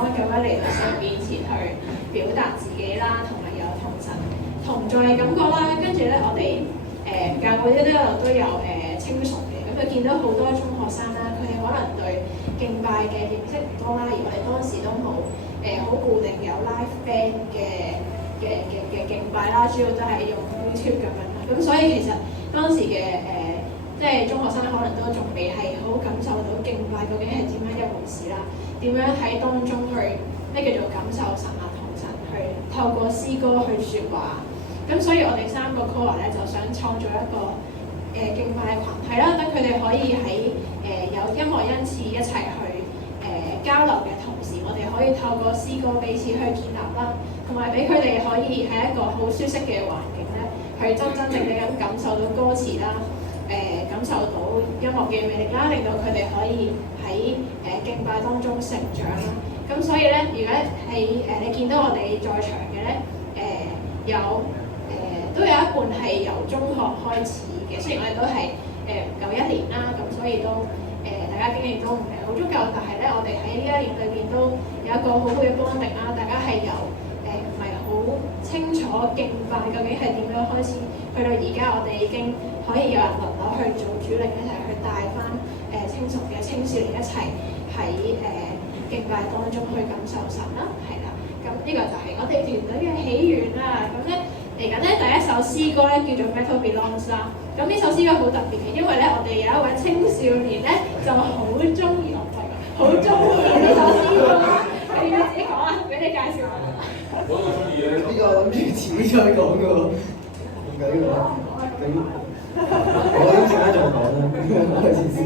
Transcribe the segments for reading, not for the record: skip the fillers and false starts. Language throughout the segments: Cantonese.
安咁樣嚟到神面前去表達自己啦，同埋有同神同在嘅感覺啦。跟住咧，我哋教會咧都有清崇嘅，咁就見到好多中學生啦，佢哋可能對敬拜嘅認識唔多啦，而我哋當時都冇好固定有 live band 嘅敬拜啦，主要都係用 YouTube 咁樣啦。咁所以其實當時嘅即係中學生可能都仲未係好感受到敬拜究竟係點樣一回事啦，點樣喺當中去咩叫做感受神啊，同神去透過詩歌去説話。咁所以我哋3個 core 咧就想創造一個敬拜嘅羣體啦，等佢哋可以喺有音樂恩賜一齊去交流嘅同時，我哋可以透過詩歌彼此去建立啦，同埋俾佢哋可以喺一個好舒適嘅環境咧，去真正咁感受到歌詞啦，感受到音樂嘅魅力啦，令到佢哋可以喺敬拜當中成長啦。咁所以咧，如果係你見到我哋在場嘅咧，都有一半係由中學開始嘅，雖然我哋都係唔夠1年啦，咁所以都大家經驗都唔係好足夠，但係咧我哋喺呢1年裏邊都有一個好好嘅幫力啦，大家係由唔係好清楚敬拜究竟係點樣開始，去到而家我哋已經可以有人輪流去做主力，一齊去帶翻清熟嘅青少年一齊喺敬拜當中去感受神啦，係啦，咁呢個就係我哋團隊嘅起源啦，咁咧。嚟緊咧第一首詩歌咧叫做《Metal Belongs》啦，咁呢首詩歌好特別嘅，因為咧我哋有一位青少年咧就好中意呢首詩歌啦，佢要自己講啊，俾你介紹下。我都中意嘅。呢個諗住遲啲再講嘅喎，點解嘅？咁我諗陣間再講啦，開始先。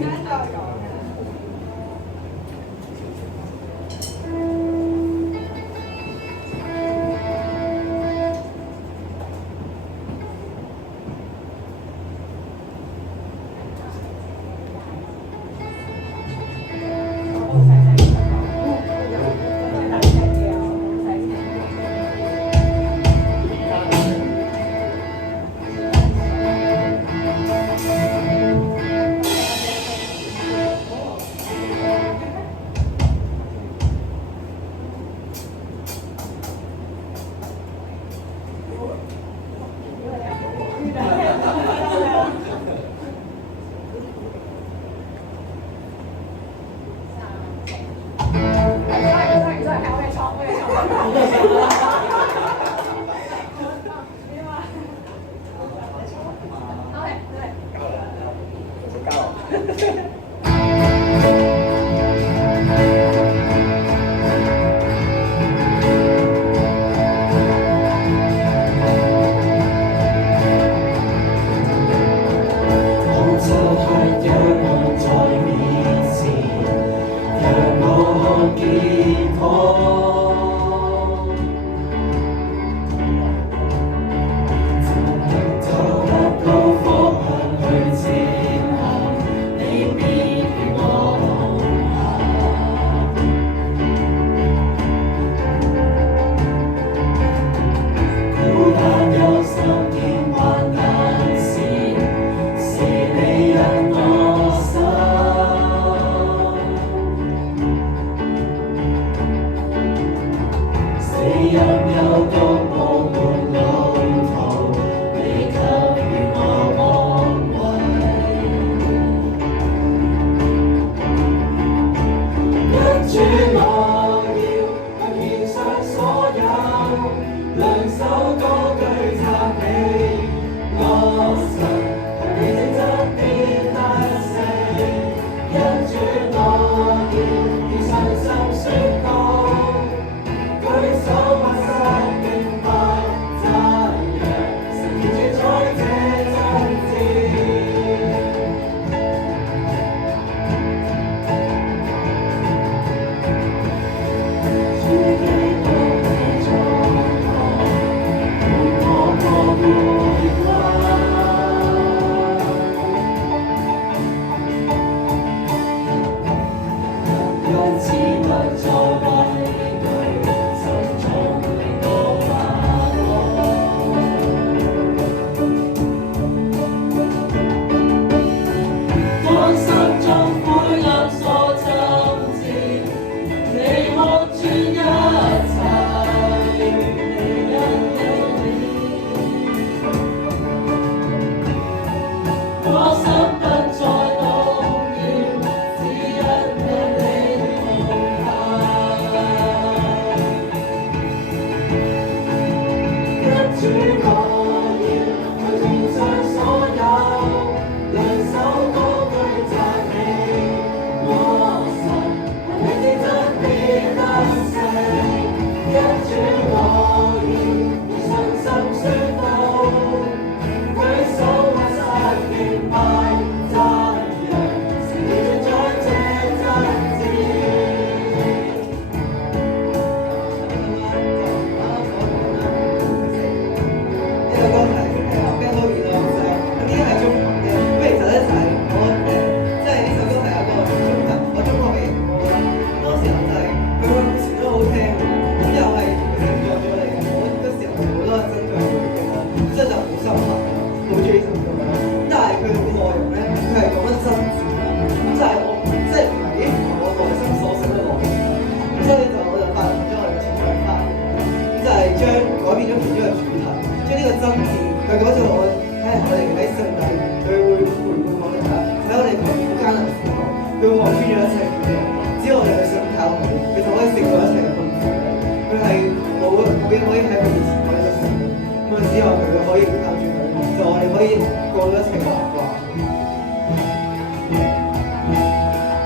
可以過到一齊嘅習慣。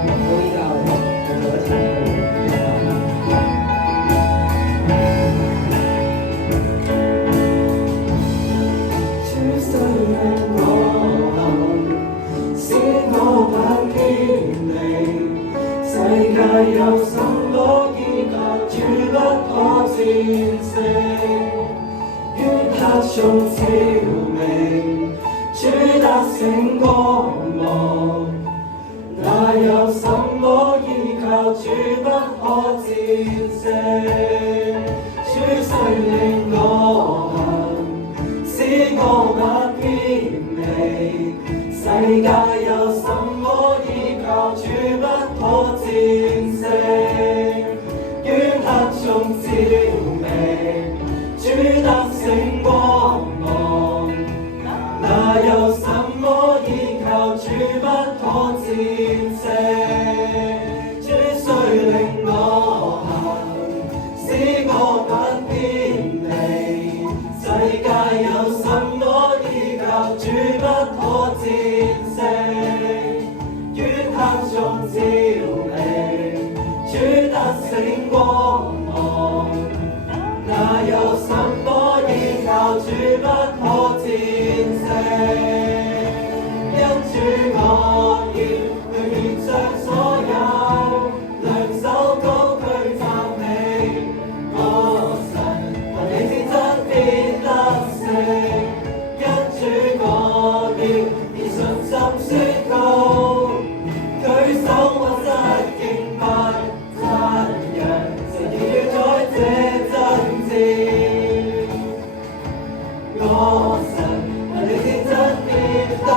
到依家我哋做一齊去練習。主生命我行，使我不偏離。世界有什麼依靠，主不可戰勝。月黑中照明，主得勝光芒。那有什麼依靠，主不可戰勝。主率領我行，使我不偏離。世界有什麼依靠，主不可戰勝。月黑中照明，主得勝光芒。那有什麼依靠，主不可戰勝。主率領我行，使我不偏離。世界有什麼依靠，主不可戰勝。月黑中照明，主得勝光芒。那有什麼依靠，主不可戰勝。因主我要去獻上所有，兩手高舉讚美。我神憑你天真必得勝。因主我要以信心宣告，舉手屈膝敬拜讚揚，神亦要在這爭戰。我神憑你天真必得勝。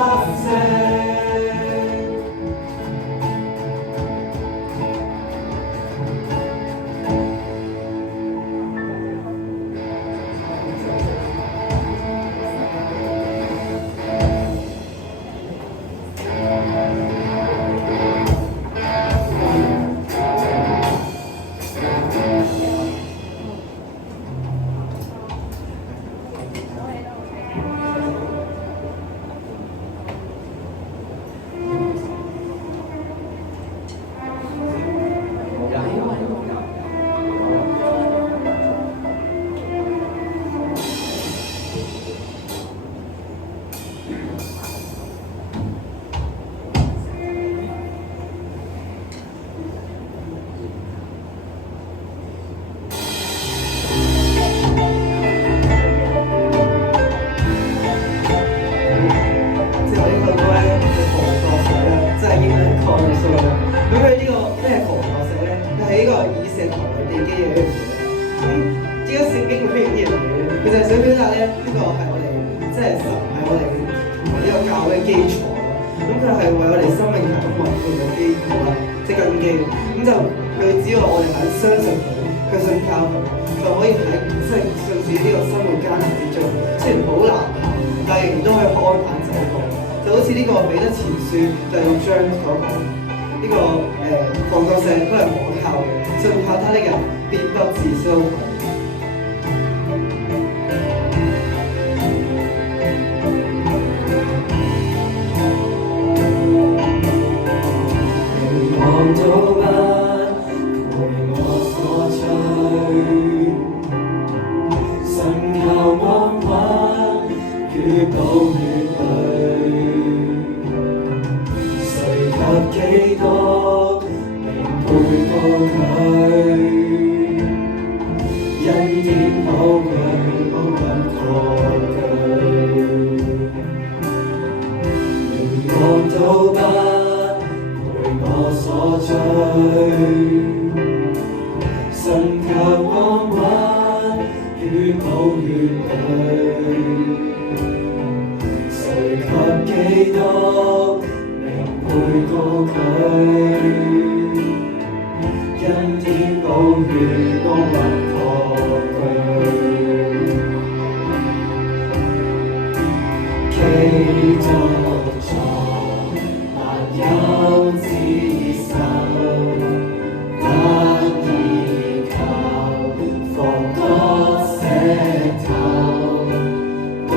高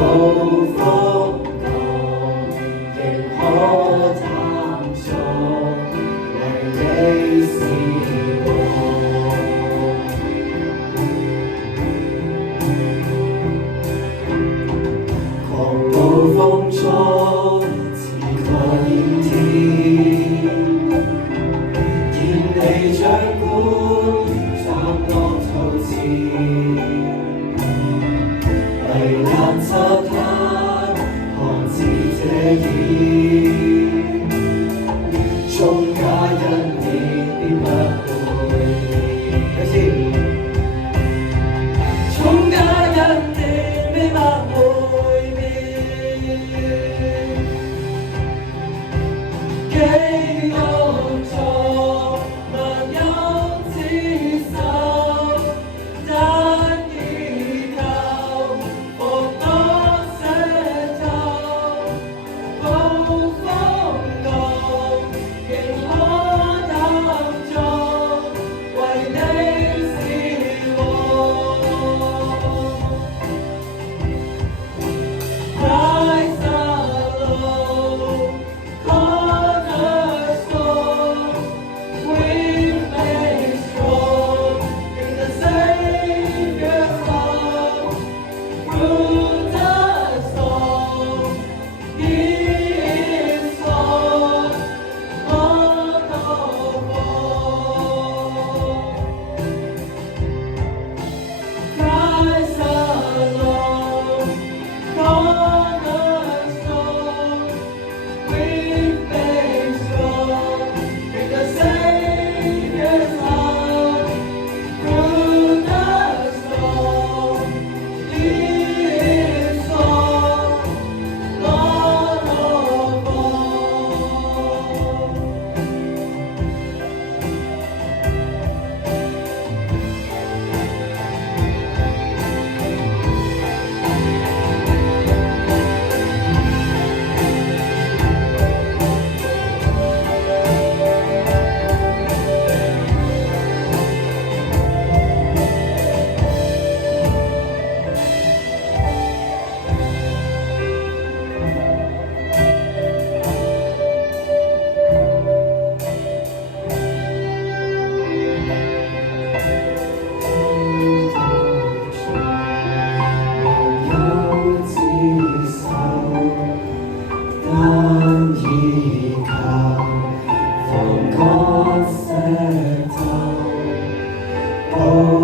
峰。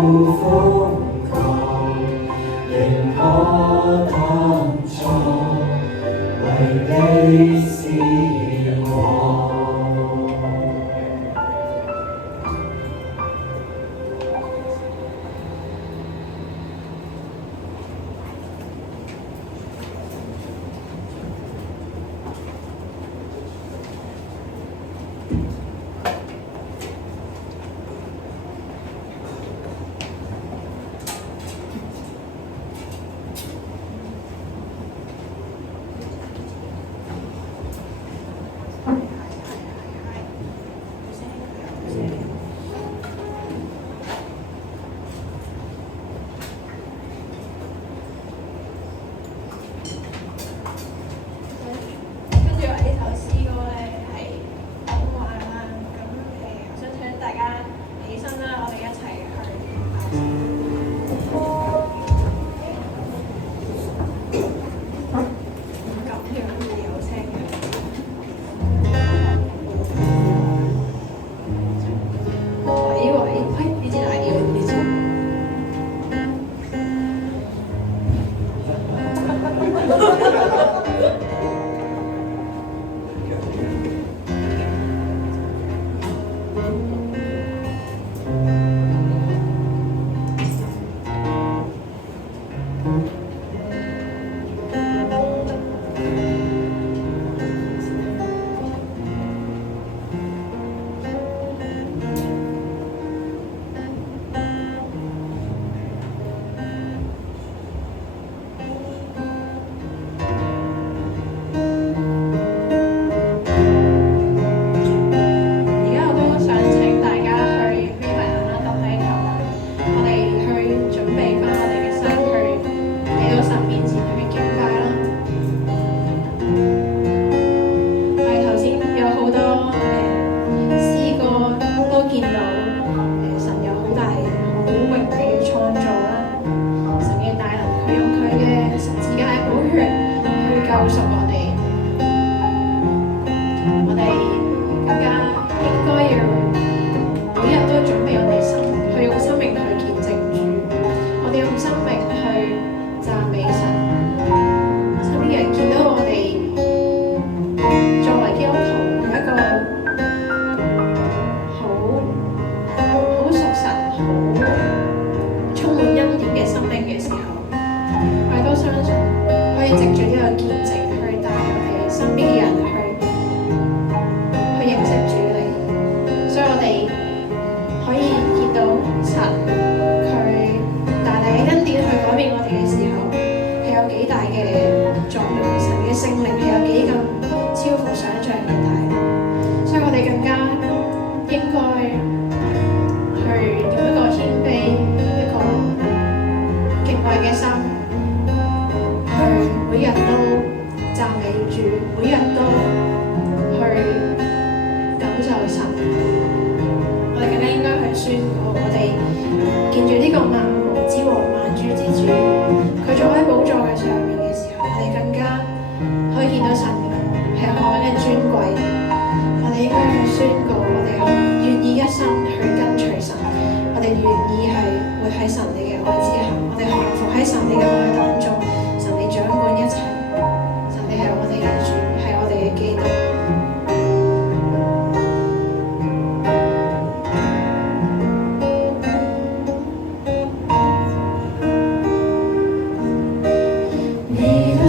瘋狂，仍可當作為你是我。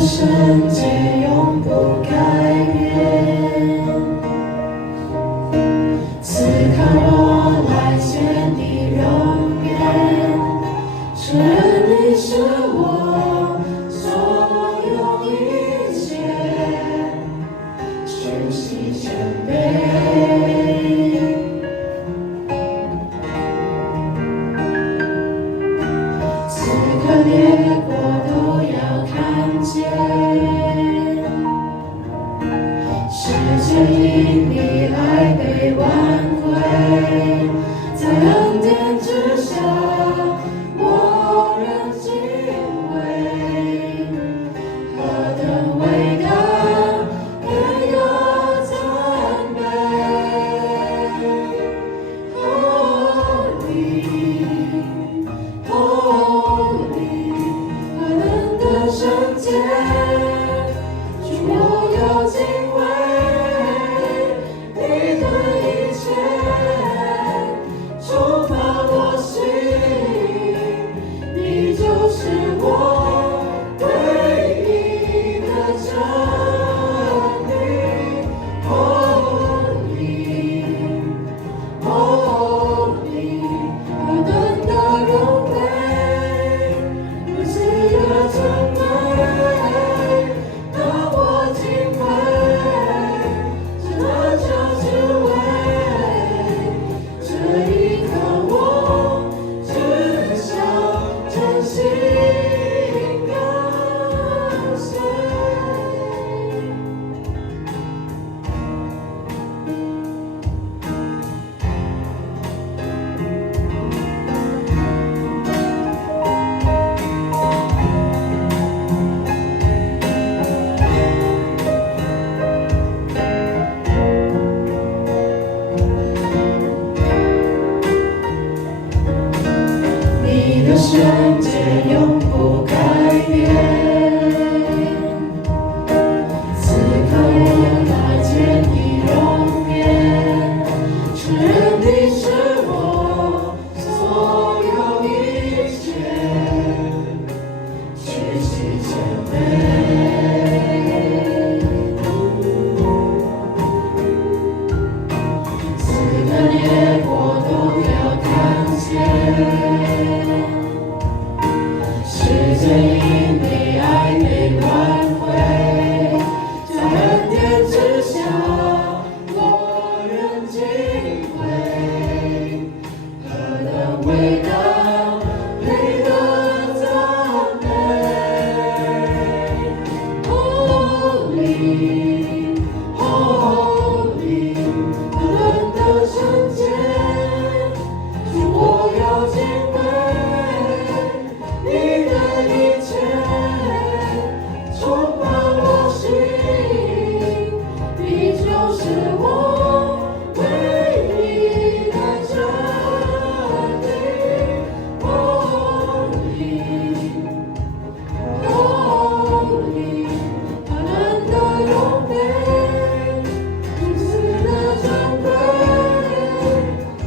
圣洁永不改变，此刻我来见你容颜，这你是我所有一切，虚心谦卑，此刻列国都要看见，世界因你爱被挽回，在恩典之下，我仍敬畏，何等伟大，更有赞美。Holy 的圣洁永不改变。此刻我来见你容颜，承认你是我所有一切，屈膝谦卑。四个列国都要看见。世界因你爱被挽回，在恩典之下，我仍敬畏。何等伟大，配得赞美。Holy, holy，何等的圣洁，主我要敬畏。你的一切充满我心，你就是我唯一的真理。Holy, holy，何等的荣美，如此的珍贵，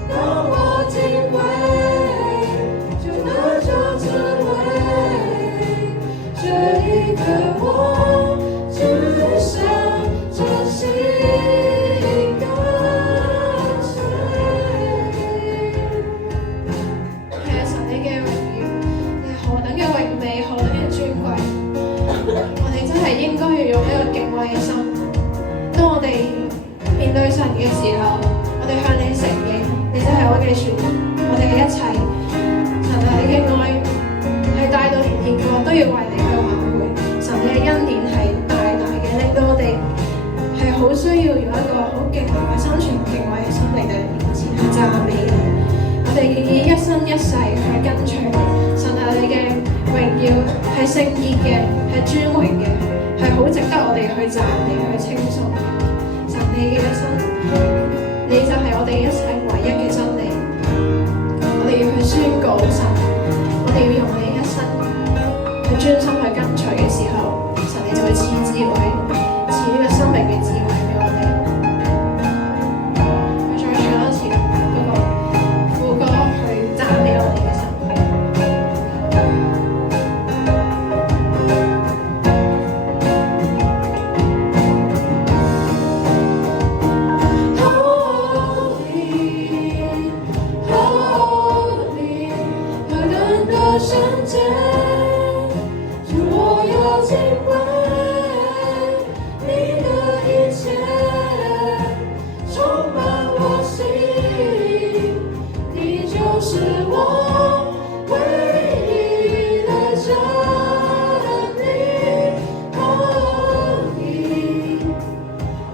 当我敬畏，就得着智慧。这一刻我只想专心跟随。係啊，神你嘅榮耀，你係何等嘅榮美，何等嘅尊貴。我哋真係應該要用一個敬畏嘅心。當我哋面對神嘅時候，我哋向你承認，你真係我嘅全，我哋嘅一切。神啊，你嘅愛係大到連天國都要為你去挽回。神你嘅恩典係大大嘅，令到我哋係好需要用一個好敬畏、心存敬畏嘅心嚟到你面前去讚美你。我哋願意一生一世去跟隨你。神啊，你嘅榮耀係聖潔嘅，係尊榮嘅，係好值得我哋去讚美、去稱頌。神你嘅一生，你就係我哋一切唯一嘅真理。我哋要去宣告神，我哋要用我哋一生去專心去跟隨嘅時候，神你就會賜智慧，賜呢個生命嘅智慧俾我哋。佢再唱多次嗰個副歌去讚美我哋嘅神。Holy, holy，何等的聖潔，主我要敬畏。你的一切充滿我心，你就是我唯一的真理。Holy,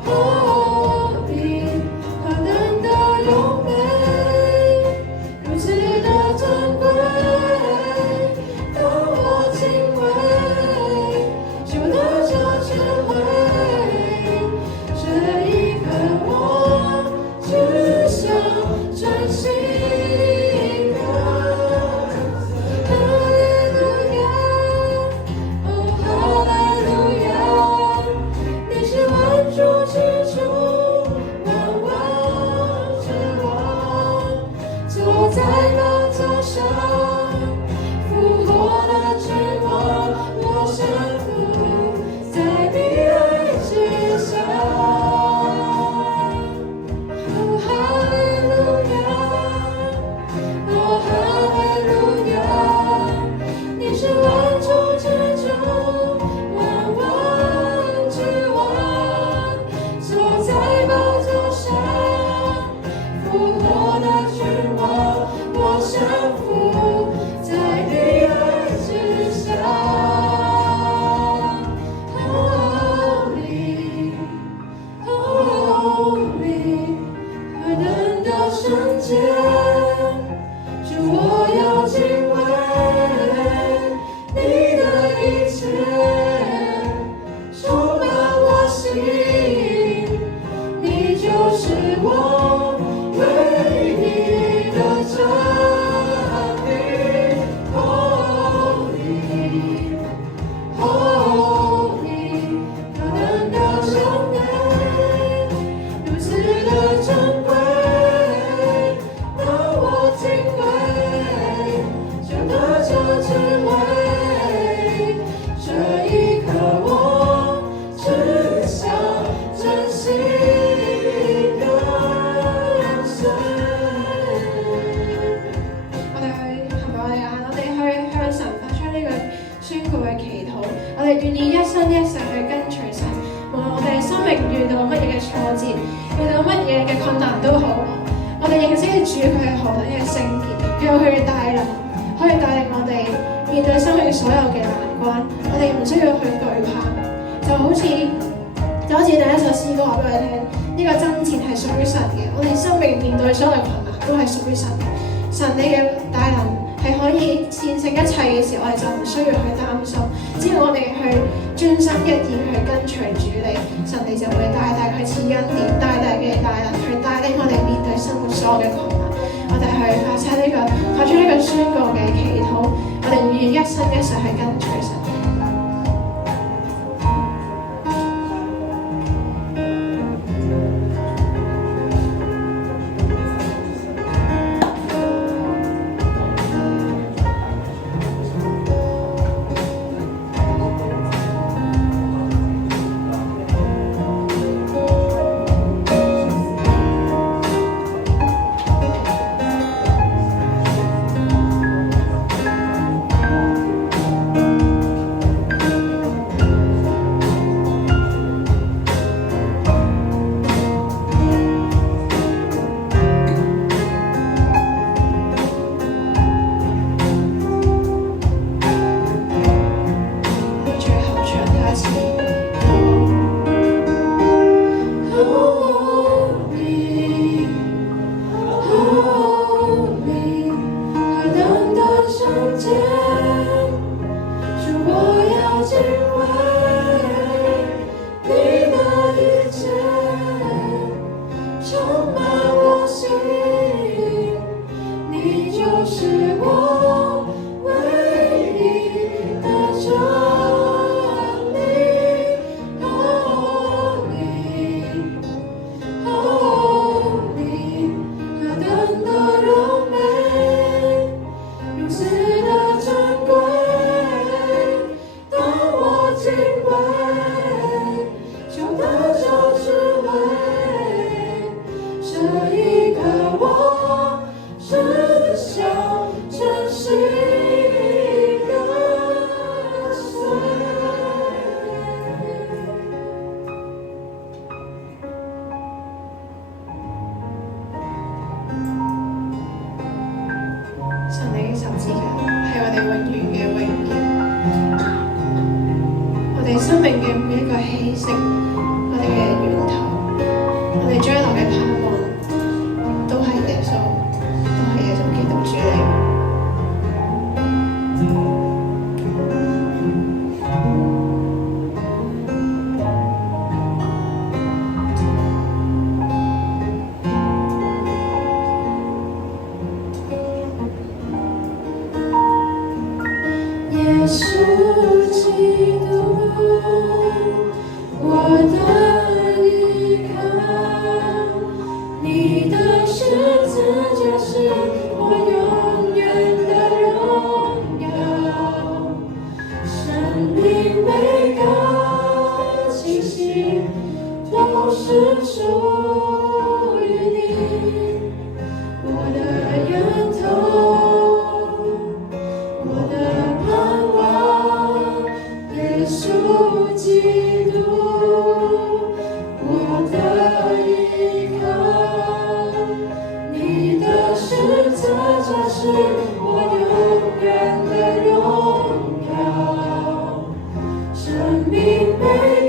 holy，何等的榮美，如此的珍貴，當我敬畏，就哋願意一生一世去跟隨神。無論我哋生命遇到乜嘢嘅挫折，遇到乜嘢嘅困難都好，我哋認識嘅主佢係何等嘅聖潔，佢有佢嘅帶領，可以帶領我哋面對生命所有嘅難關，我哋唔需要去懼怕。就好似第一首詩歌話俾我哋聽，呢個爭戰係屬於神嘅，我哋生命面對所有嘅困難都係屬於神嘅。神你嘅大能係可以戰勝一切嘅時候，我哋就唔需要去擔心。只要我哋去專心一意去跟隨主你，神你就會大大去賜恩典，大大嘅大能去帶領我哋面對生活所有嘅困難。我哋去發出呢個宣告嘅祈禱，我哋願意一生一世去跟隨神。生命美